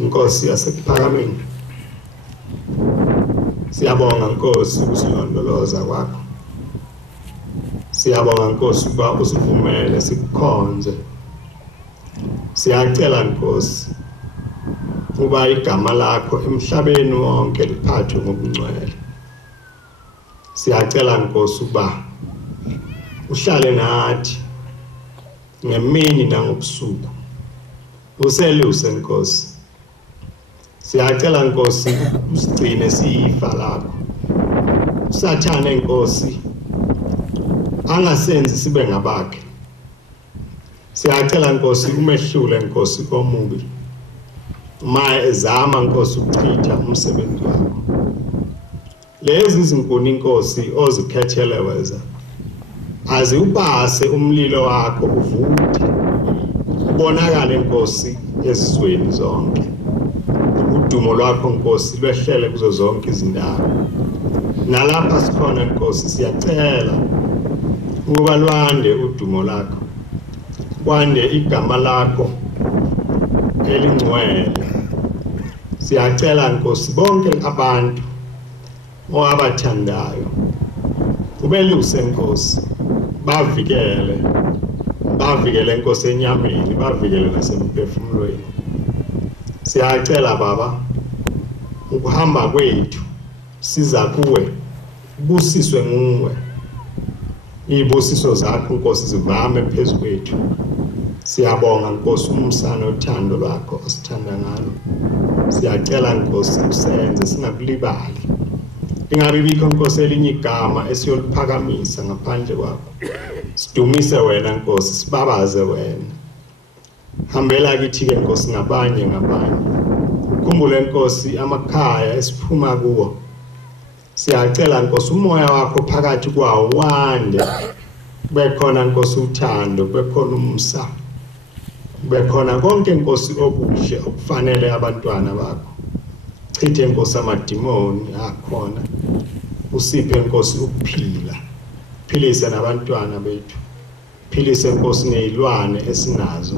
Nkosi yasePhakameni, siyabonga Nkosi usilondoloza kwakho. Siyabonga Nkosi ukuba usivumele sikukhonze. Siyacela Nkosi uba igama lakho emhlabeni wonke liphathwe ngobungcwele. Siyacela Nkosi uba uhlale nathi ngemini nangobusuku. Useluse Nkosi. Siyacela Nkosi usigcine siyifa lakho. Usathane Nkosi angasenzi sibe ngabakhe. Siyacela Nkosi umehlule Nkosi komubi. Ma ezama Nkosi ukuchitha umsebenzi wakho. Lezi zinkuni Nkosi ozikhethele weza. Aziubase umlilo wakho uvuthe. Ubonakale Nkosi ezizweni zonke. Udumo lwakho Nkosi lwehlele kuzo zonke izindawo. Nalapha sikhona Nkosi siyacela ukuba lwande udumo lakho. Kwande igama lakho elingcwele. Siyacela Nkosi bonke abantu oabathandayo ubeluse Nkosi, bavikele Nkosi enyameni, bavikele nasemphefumulweni. Siyacela Baba ukuhamba kwethu siza kuwe, busiswe nguwe. Izibusiso zakho Nkosi zivame phezu kwethu. Siyabonga Nkosi umsana othando lwakho osithanda ngalo. Siyacela Nkosi usenze singakulibali. Ingabe bikho Nkosi elinye igama esiyoliphakamisa ngaphandle kwakho. Sidumise wena Nkosi, sibabaze wena. Hambela kithi ke Nkosi ngabanye. Ukhumbule Nkosi amakhaya esiphuma kuwo. Siyacela Nkosi umoya wakho phakathi kwawo wande. Bekhona Nkosi uthando, bekhona umsa. Bekhona konke Nkosi okuhle okufanele abantwana bakho. Chithe Nkosi amadimoni akhona. Usiphe Nkosi ukuphila. Philise nabantwana bethu. Philise Nkosi nezilwane esinazo.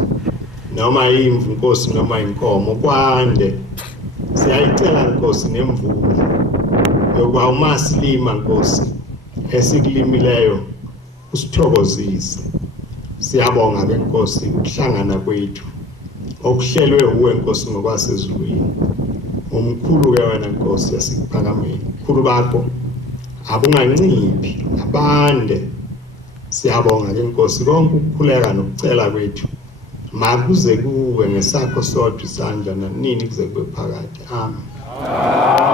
Noma imvu Nkosi noma inkomo kwande. Siyayicela Nkosi nemvula. Yokuba umasilima Nkosi esikulimileyo usithokozise. Siyabonga ke Nkosi ukuhlangana kwethu okuhlelwe uwe Nkosi ngokwasezulwini. Umkhulu ke wena Nkosi yasePhakameni. Khulu bakho abunganciphi abande. Siyabonga ke Nkosi konke ukukhuleka nokucela kwethu makuze kuwe ngesakho sodwa isandla nanini kuze kube phakade. Amen.